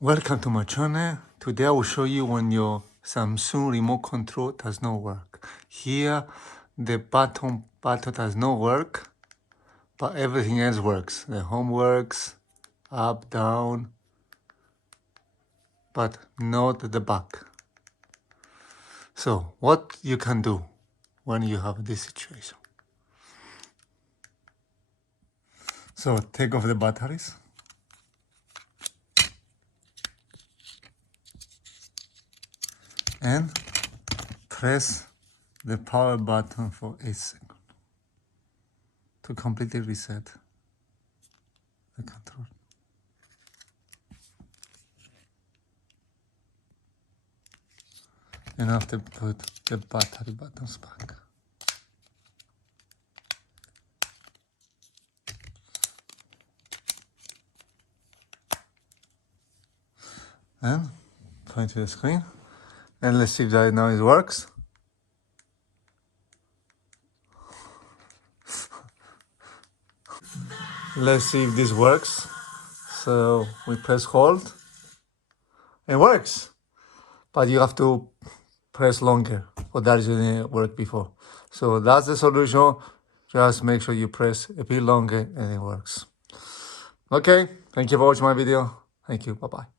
Welcome to my channel. Today I will show you when your Samsung remote control does not work. Here the button does not work, but everything else works. The home works, up, down, but not the back. So what you can do when you have this situation? So take off the batteries. And press the power button for 8 seconds to completely reset the control. And after put the battery buttons back. And point to the screen. And let's see if that now it works. Let's see if this works. So we press hold. It works. But you have to press longer, or that didn't work before. So that's the solution. Just make sure you press a bit longer and it works. Okay, thank you for watching my video. Thank you, bye-bye.